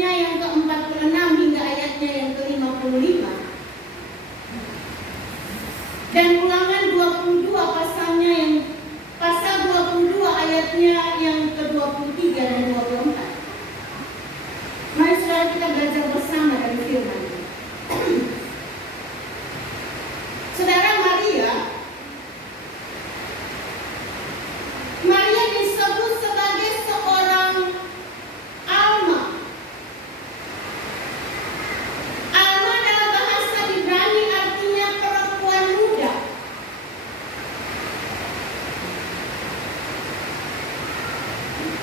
ayatnya yang ke-46 hingga ayatnya yang ke-55. Dan Ulangan 22 pasal 22 ayatnya yang ke-23 dan 24. Mari saudara kita belajar bersama dari firman. Saudara, Maria disebut sebagai seorang alma. Alma dalam bahasa Ibrani artinya perempuan muda.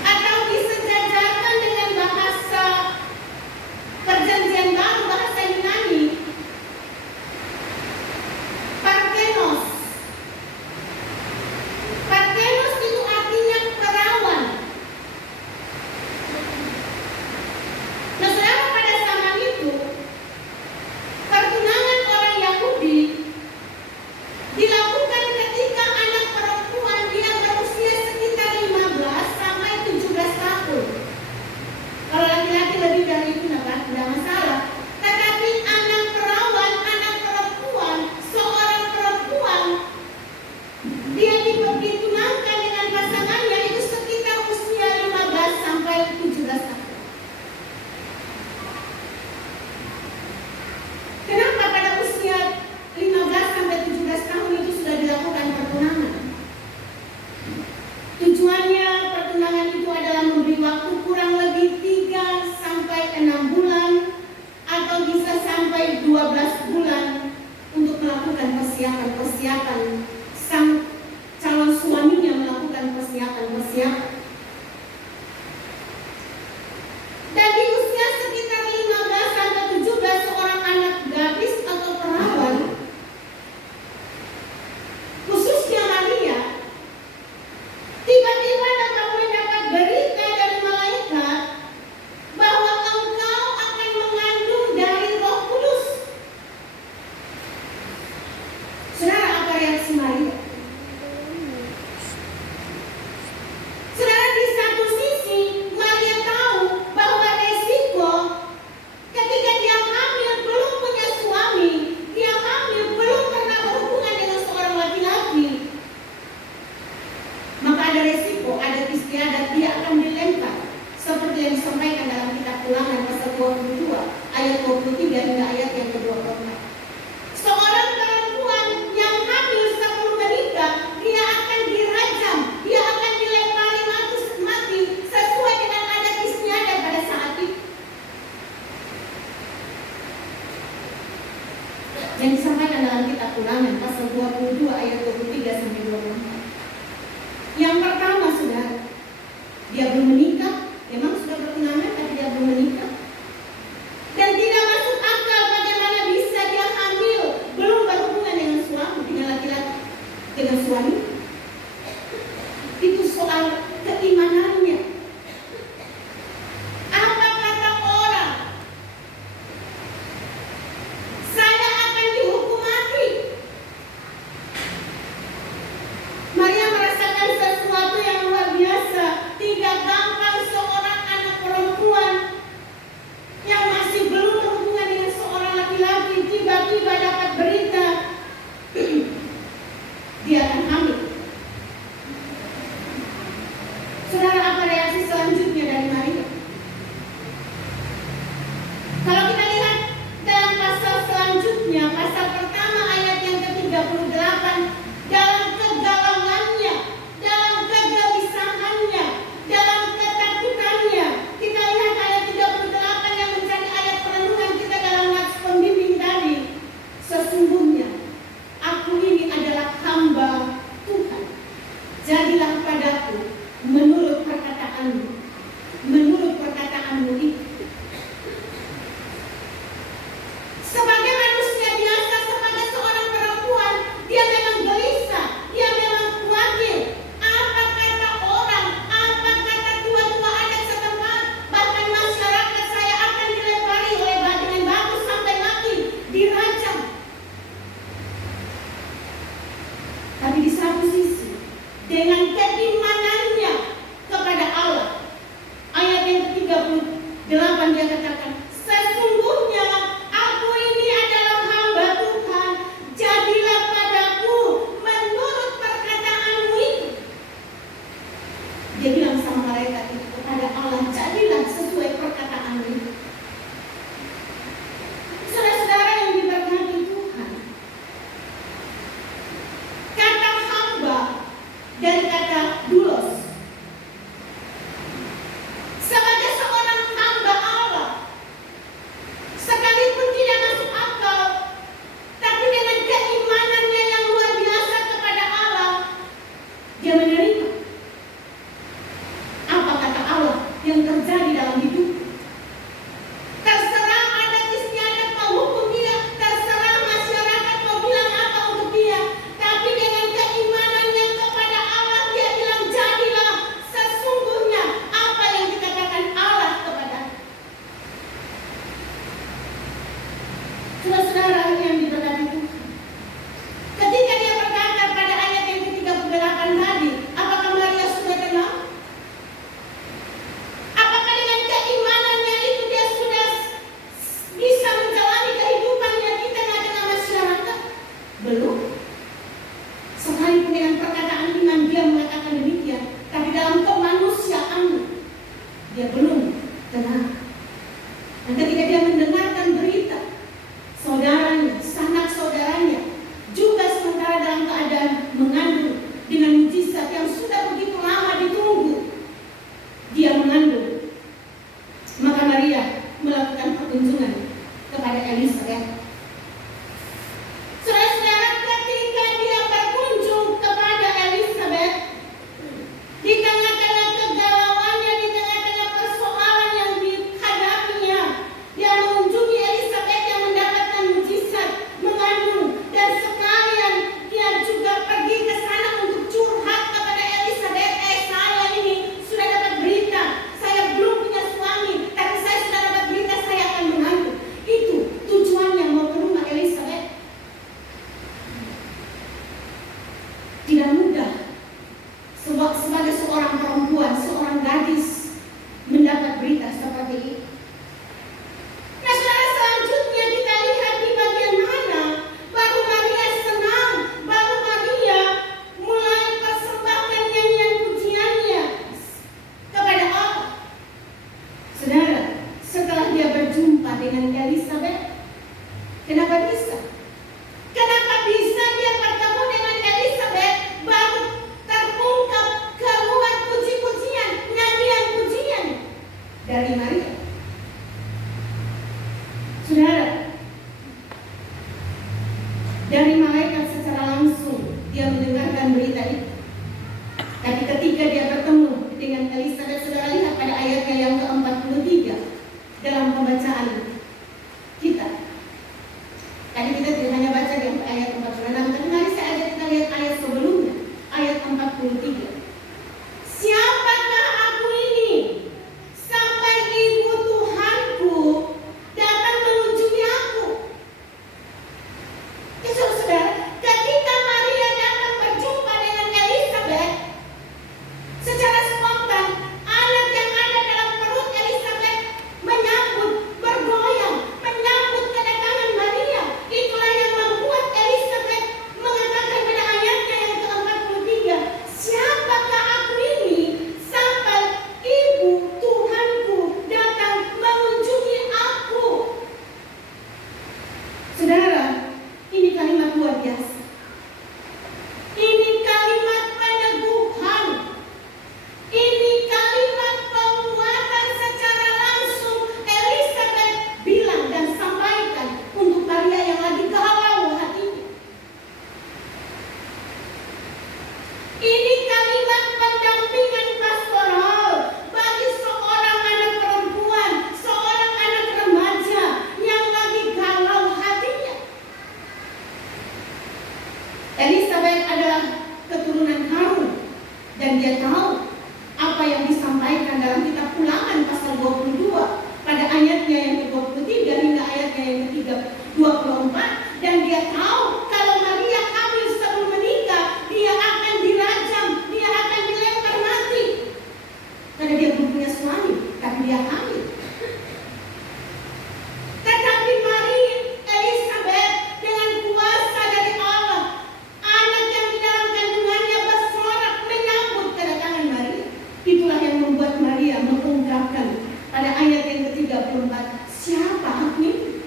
Atau disejajarkan dengan bahasa Perjanjian Baru, bahasa Yunani, Parthenos. Parthenos itu artinya perawan. Nah, saudara, pada zaman itu pertunangan orang Yahudi dilakukan ketika anak perempuan dia berusia sekitar 15 sampai 17 tahun. Kalau laki-laki lebih dari itu tidak masalah. Tetapi anak perawan, anak perempuan, seorang perempuan, dia ditunangkan dengan pasangannya itu sekitar usia 15 sampai 17 tahun. Kenapa pada usia 15 sampai 17 tahun itu sudah dilakukan pertunangan? Tujuannya pertunangan itu adalah memberi waktu kurang lebih 3 sampai 6 bulan atau bisa sampai 12 bulan untuk melakukan persiapan sang calon suaminya melakukan persiapan. Dan di usia sekitar 15 sampai 17 seorang anak gadis atau perawan, khususnya Maria, tiba-tiba dapat mendapat berita dari malaikat bahwa engkau akan mengandung dari Roh Kudus. Saudara, apa reaksi Maria? Saudara, di satu sisi Maria tahu bahwa resiko ketika dia hamil belum punya suami, dia hamil belum pernah berhubungan dengan seorang laki-laki, maka ada resiko, ada istiadat, dia akan dilempar seperti yang disampaikan dalam kitab Ulangan pasal 22 ayat 23 hingga ayat yang ke-24. Seorang perempuan yang hamil sebelum menikah, dia akan dirajam, dia akan dilempari mati sesuai dengan adat istiadat pada saat itu. Yang disampaikan dalam kitab Ulangan pasal 22 ayat 23 sampai 24. Yang pertama, saudara, dia belum menikah, memang sudah bertunangan tapi dia belum menikah. Dan tidak masuk akal bagaimana bisa dia hamil belum berhubungan dengan suami, dengan laki-laki, dengan suami. Itu soal keimanannya. Apa kata orang? Saya akan dihukum mati. Maria merasakan sesuatu yang luar biasa. Tidak gampang yang terjadi dalam hidup. Terserah adat istiadat mau hukum dia, terserah masyarakat mau bilang apa untuk dia, tapi dengan keimanannya kepada Allah dia bilang jadilah sesungguhnya apa yang dikatakan Allah kepada. Saudara-saudara yang diberkati Tuhan, ketika dia berkata pada ayat yang ke-38 tadi, apakah Maria sudah tenang? Apakah dengan keimanannya itu dia sudah bisa menjalani kehidupannya di tengah-tengah masyarakat? Belum. Sekalipun dengan perkataan iman dia mengatakan demikian, tapi dalam kemanusiaannya dia belum tenang. Dan ketika dia mendengarkan berita saudaranya, sanak saudaranya juga sementara dalam keadaan mengandung dengan mujizat yang sudah begitu lama ditunggu, dia mengandung. Maka Maria melakukan perkunjungan kepada Elizabeth. Saudara-saudara, ketika dia berkunjung kepada Elizabeth, di tengah-tengah kegalauannya, di tengah-tengah persoalan yang dihadapinya, dia mengunjungi Elizabeth yang mendapatkan mujizat mengandung, dan sekalian dia juga pergi ke sana untuk curhat kepada Elizabeth. Saya ini sudah dapat berita, saya belum punya suami, tapi saya sudah dapat berita saya akan mengandung. Itu tujuannya mau ke rumah Elizabeth. Tidak mudah sebagai seorang perempuan, seorang gadis mendapat berita seperti ini. Nah, saudara, selanjutnya kita lihat di bagian mana baru Maria senang, baru Maria mulai persembahkan nyanyian pujiannya kepada Allah. Saudara, setelah dia berjumpa dengan Elizabeth, kenapa bisa? Kenapa bisa dia bertemu dengan Elizabeth baru terungkap keluar puji-pujian, nyanyian pujian dari Maria? Saudara, dari malaikat secara langsung dia mendengarkan berita itu. Tapi ketika dia bertemu dengan Elizabeth, saudara lihat pada ayatnya yang ke-43 dalam pembacaan kita. Tadi kita tidak hanya baca di ayat 46, tapi mari saya ajak kita lihat ayat sebelumnya, ayat 43. Siapakah aku ini sampai ibu Tuhanku datang mengunjungi aku? Ya, saudara, ketika Maria datang berjumpa dengan Elizabeth, secara spontan anak yang ada dalam perut Elizabeth menyambut, bergoyang, menyambut kedatangan Maria. Itulah yang membuat Elizabeth mengatakan pada ayatnya yang ke-43, siapakah aku ini sampai ibu Tuhanku datang mengunjungi aku? Saudara, ini kalimat luar biasa. Ini kalimat peneguhan. Ini kalimat penguatan secara langsung. Elizabeth bilang dan sampaikan untuk Maria yang lagi galau hatinya. Ini kalimat pendampingan pastoral bagi seorang anak perempuan, seorang anak remaja yang lagi galau hatinya. Elizabeth adalah keturunan Harun, dan dia tahu apa yang disampaikan dalam kitab Ulangan pasal 22 pada ayatnya yang ke-23 hingga ayatnya yang ke-24, dan dia tahu kalau Maria hamil sebelum menikah, dia akan dirajam, dia akan dilempar mati karena dia belum punya suami, tapi dia hamil. Tetapi Maria, Elizabeth, dengan kuasa dari Allah, anak yang di dalam kandungannya bersorak menyambut kedatangan Maria. Itulah yang membuat Maria mengungkapkan pada ayat yang ke-34, siapa aku ini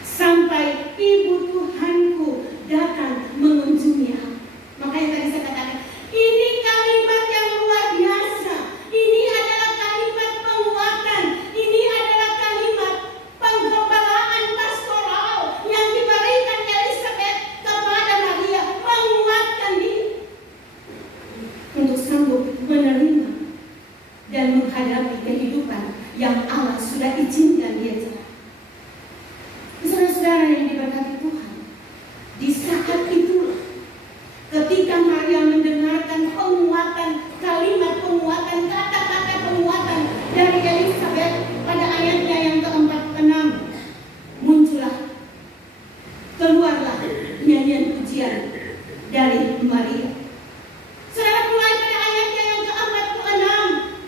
sampai ibu Tuhanku datang mengunjungi aku. Makanya tadi saya katakan, ini kalimat yang luar biasa. Ini adalah kalimat penguatan menghadapi kehidupan yang Allah sudah izinkan dia jalani. Saudara-saudara yang diberkati Tuhan, di saat itulah ketika Maria mendengarkan penguatan, kalimat penguatan, kata-kata penguatan dari Elisabet pada ayatnya yang ke-46, keluarlah nyanyian pujian dari Maria. Saudara, mulai pada ayatnya yang ke-46,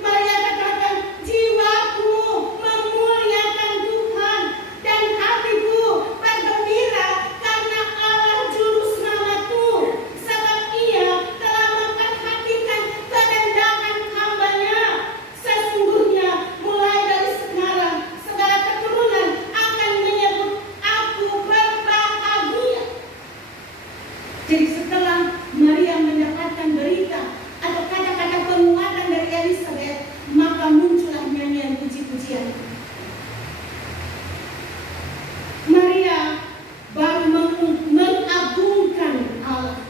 Maria katakan, jiwaku memuliakan Tuhan dan hatiku bergembira karena Allah juru selamatku, sebab Ia telah memperhatikan kerendahan hamba-Nya. Sesungguhnya mulai dari sekarang segala keturunan akan menyebut aku berbahagia. Jadi setelah Maria mendapatkan berita atau kata-kata penguatan dari Elisabet, maka muncullah nyanyian puji-pujian. Maria baru mengagungkan Allah.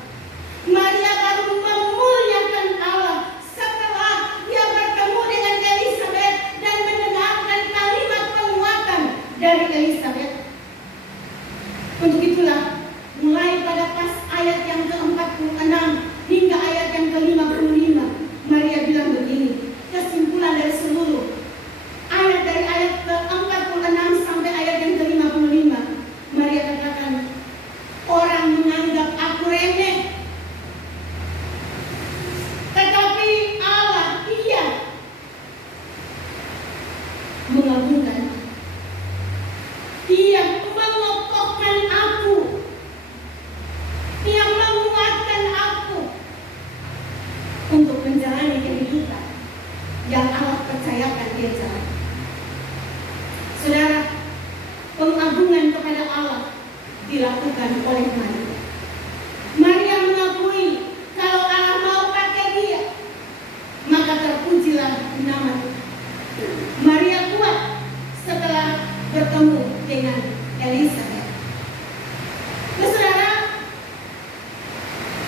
Maria baru memuliakan Allah setelah dia bertemu dengan Elisabet dan mendengarkan kalimat penguatan dari Elisabet. Untuk itulah mulai pada pas ayat yang ke-46 hingga ayat yang ke-55, Maria bilang begini, kesimpulan dari seluruh ayat dari ayat ke-46 sampai ayat yang ke-55. Maria katakan, orang menganggap aku remeh, tetapi Allah, Ia mengagungkan, Ia mengokohkan aku, Ia menguatkan aku untuk menjalani kehidupan yang Allah percayakan dia jalani. Saudara, pengagungan kepada Allah dilakukan oleh Maria. Maria mengakui kalau Allah mau pakai dia, maka terpujilah nama Tuhan. Maria kuat setelah bertemu dengan Elisabet. Nah, saudara,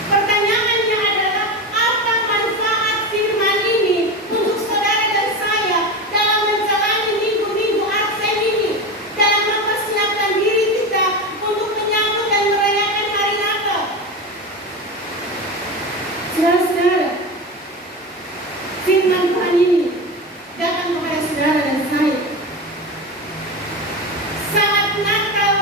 pertanyaannya adalah apa manfaat firman ini untuk saudara dan saya dalam menjalani minggu-minggu Advent ini, dalam mempersiapkan diri kita untuk menyambut dan merayakan hari Natal. Saudara-saudara, firman Tuhan ini datang kepada saudara dan saya saat Natal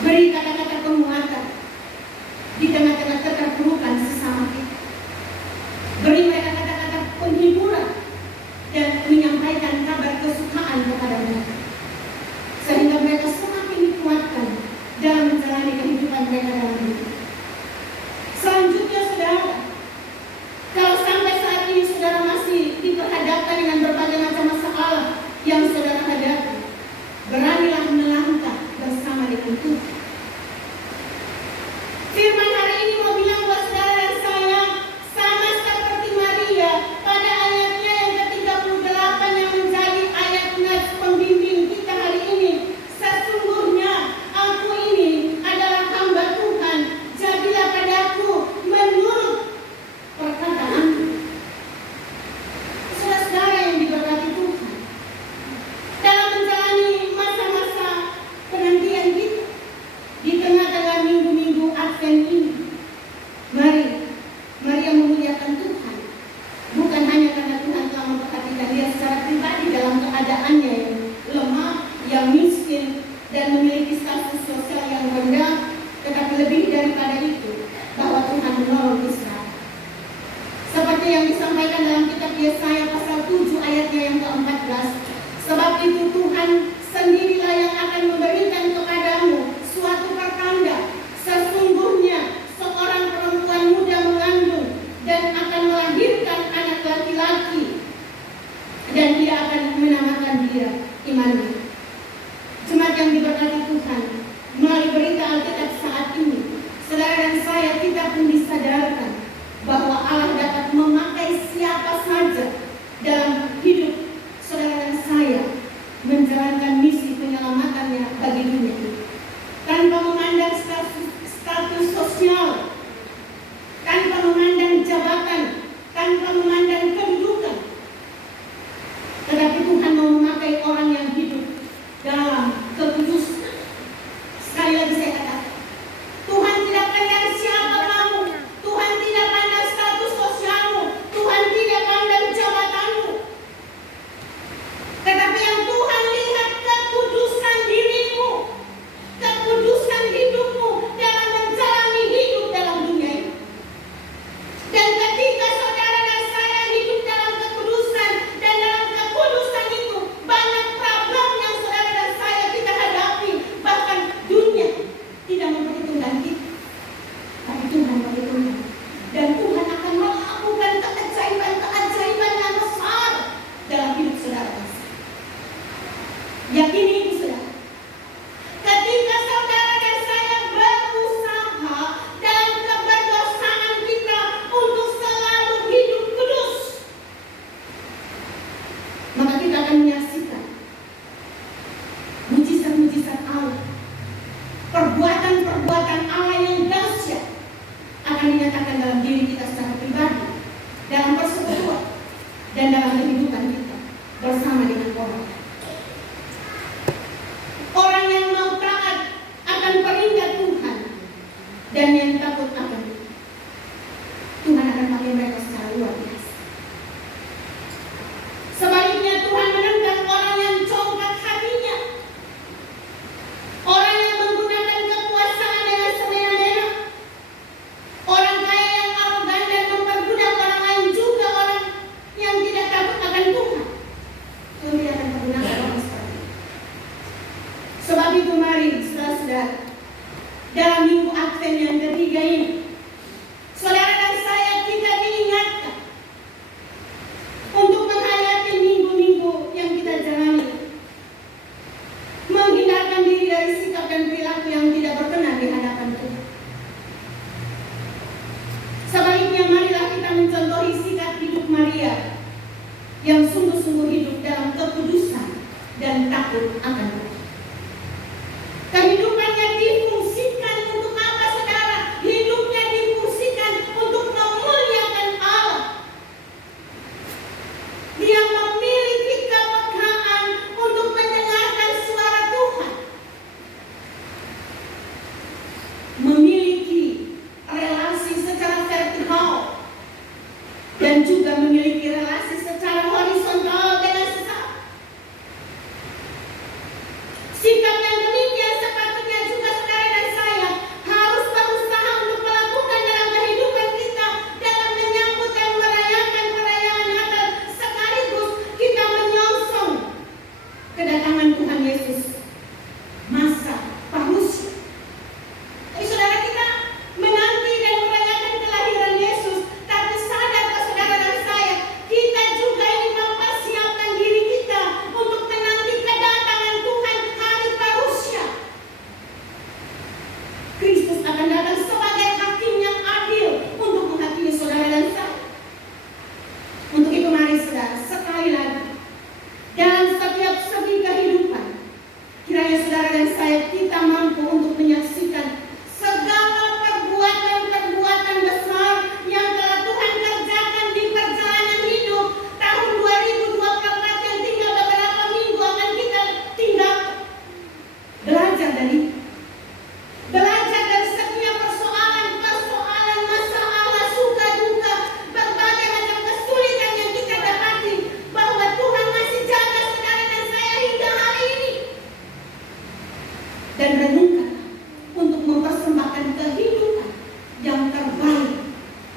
Beri kata-kata penguatan di tengah-tengah keterpurukan sesama kita. Beri mereka kata-kata penghiburan dan menyampaikan kabar kesukaan kepada mereka, sehingga mereka semakin dikuatkan dalam menjalani kehidupan mereka dalam hidup. Selanjutnya, saudara, kalau sampai saat ini saudara masih diperhadapkan dengan berbagai macam masalah yang saudara hadapi, beranilah melangkah bersama dengan Tuhan. Firman hari ini mau bilang buat saudara dan saya, sama seperti Maria pada ayatnya yang ke-38 yang menjadi ayat nas pembimbing kita hari ini. Sesungguhnya aku ini adalah hamba Tuhan, jadilah padaku menurut perkataanmu. Saudara-saudara yang diberkati Tuhan, dalam menjalani masa-masa penantian kita di tengah-tengah minggu-minggu Advent ini, mari yang memuliakan Tuhan, bukan hanya karena Tuhan telah memperhatikan dia secara pribadi dalam keadaannya yang lemah, yang miskin, dan memiliki status sosial yang rendah, tetapi lebih daripada itu, bahwa Tuhan menolong Israel. Seperti yang disampaikan dalam kitab Yesaya pasal 7 ayatnya yang ke-14, sebab itu Tuhan sendirilah yang akan memberikan kepadamu suatu pertanda, sesungguhnya seorang perempuan muda mengandung dan akan melahirkan anak laki-laki, dan dia akan menamakan dia Immanuel. Jemaat yang diberkati Tuhan, melalui berita Alkitab saat ini, saudara dan saya, kita pun disadarkan bahwa Allah dapat memakai siapa saja dalam hidup saudara dan saya menjalankan misi penyelamatannya bagi dunia ini, tanpa memandang status sosial, tanpa memandang jabatan, tanpa memandang kedudukan. Tetapi Tuhan mau memakai orang yang hidup dalam kekudusan. Sekali lagi saya katakan, Tuhan tidak pandang siapa kamu, Tuhan tidak pandang status sosialmu, Tuhan tidak pandang jabatanmu, tetapi yang Tuhan lihat kekudusan dirimu, kekudusan hidupmu dalam menjalani hidup dalam dunia ini. Dan ketika saudara dan saya hidup dalam kekudusan dan dalam kekudusan itu, banyak problem yang saudara dan saya kita hadapi, bahkan dunia tidak memperhitungkan kita, tapi Tuhan memperhitungkan. Dan Tuhan akan melakukan keajaiban-keajaiban yang besar dalam hidup saudara dan saya. Yakini itu, saudara. Ketika saudara dan saya berusaha dalam keberdosaan kita untuk selalu hidup kudus, maka kita akan menyaksikan mujizat-mujizat Allah, perbuatan-perbuatan Allah yang dahsyat akan dinyatakan dalam diri kita secara pribadi, dalam persekutuan, dan dalam kehidupan kita bersama dengan orang. Orang yang mau taat akan perintah Tuhan, dan yang takut akan Tuhan akan pakai mereka secara luar biasa. Sebaliknya Tuhan menentang orang yang congkak hatinya, orang yang menggunakan kekuasaan dengan semena-mena, orang kaya yang arogan dan memperbudak orang lain, juga orang yang tidak takut akan Tuhan. Tuhan tidak akan menggunakan orang seperti itu. Sebab itu mari saudara-saudara, dalam minggu Advent yang ketiga ini, saudara dan saya kita diingatkan untuk menghayati minggu-minggu yang kita jalani, menghindarkan diri dari sikap dan perilaku yang tidak berkenan di hadapan Tuhan. Sebaliknya marilah kita mencontohi sikap hidup Maria yang sungguh-sungguh hidup dalam kekudusan dan takut akan Tuhan. Kehidupannya difungsikan untuk apa, saudara? Hidupnya Kristus akan datang sebagai hakim yang adil untuk menghakimi saudara dan saya. Untuk itu mari saudara, sekali lagi, dalam setiap segi kehidupan, kiranya saudara dan saya kita mampu untuk menyaksikan segala perbuatan-perbuatan besar yang telah Tuhan kerjakan di perjalanan hidup tahun 2024 yang tinggal beberapa minggu akan kita tinggal. Belajar dari setiap persoalan, masalah, suka duka, berbagai macam kesulitan yang kita dapati, bahwa Tuhan masih jaga saudara dan saya hingga hari ini. Dan renungkan untuk mempersembahkan kehidupan yang terbaik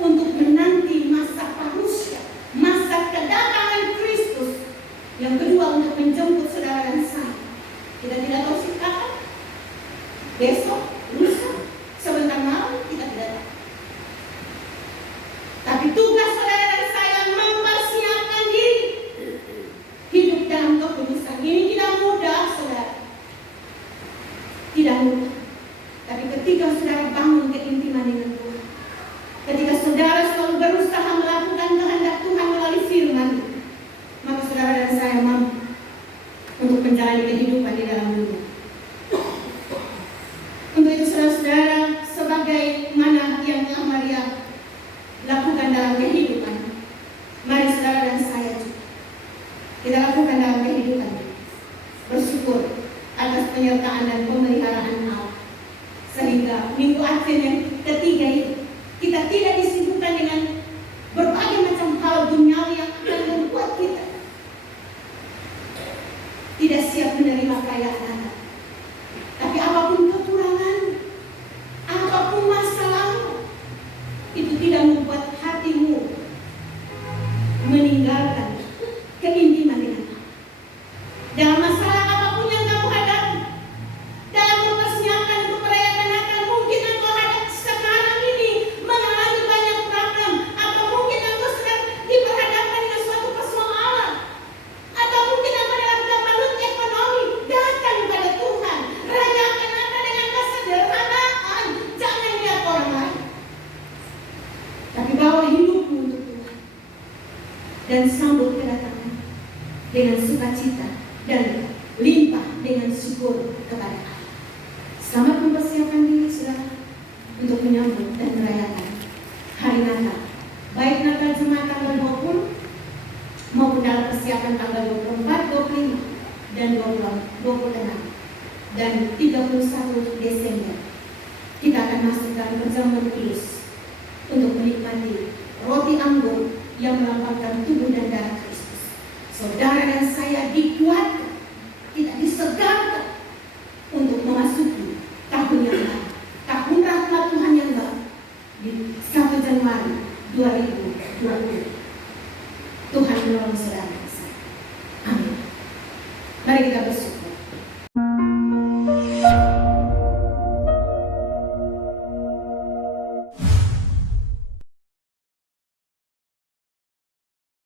untuk menanti masa parusia, masa kedatangan Kristus. Yang kedua, untuk menjemput saudara dan saya. Kita tidak tahu sih kapan, besok, lusa, sebentar malam, kita tidak tahu. Tapi tugas saudara dan saya mempersiapkan diri hidup dalam kekudusan. Ini tidak mudah, saudara. Tidak mudah. Tapi ketika saudara bangun keintiman dengan Tuhan, ketika saudara selalu berusaha melakukan kehendak Tuhan melalui firman, maka saudara dan saya mampu untuk menjalani kehidupan di dalam dunia. Untuk itu saudara-saudara, sebagai mana yang telah Maria lakukan dalam kehidupan, mari saudara dan saya juga kita lakukan dalam kehidupan. Bersyukur atas penyertaan dan pemeliharaan Allah, sehingga minggu Advent yang ketiga itu kita tidak disibukkan dengan berbagai macam hal duniawi yang akan membuat kita tidak siap menerima perayaan Natal. Tapi apapun kekurangan, apapun masalahmu, itu tidak membuat hatimu meninggalkan keintiman dengan Allah. Dalam masalah apapun yang kamu hadapi, dalam mempersiapkan untuk merayakan Natal, mungkin engkau hadap sekarang ini mengalami banyak problem, atau mungkin engkau sedang diperhadapkan dengan suatu persoalan, atau mungkin engkau dalam kemelut ekonomi. Datang kepada Tuhan, rayakan Natal dengan kesederhanaan, jangan lihat orang lain, tapi bawa hidupmu untuk Tuhan dan sambut kedatangan dengan sukacita dan limpah dengan syukur kepada Allah. Selamat mempersiapkan diri saudara untuk menyambut dan merayakan hari Natal, baik Natal Jemaat tanggal 20 maupun dalam persiapan tanggal 24, 25 dan 26 dan 31 Desember. Kita akan masuk dalam perjamuan kudus untuk menikmati roti anggur yang melambangkan tubuh dan darah Kristus. Saudara dan saya dikuatkan, tidak disegarkan untuk memasuki tahun yang baru, tahun rahmat Tuhan yang baru di 1 Januari 2020. Tuhan menolong saudara dan saya. Amin. Mari kita bersyukur.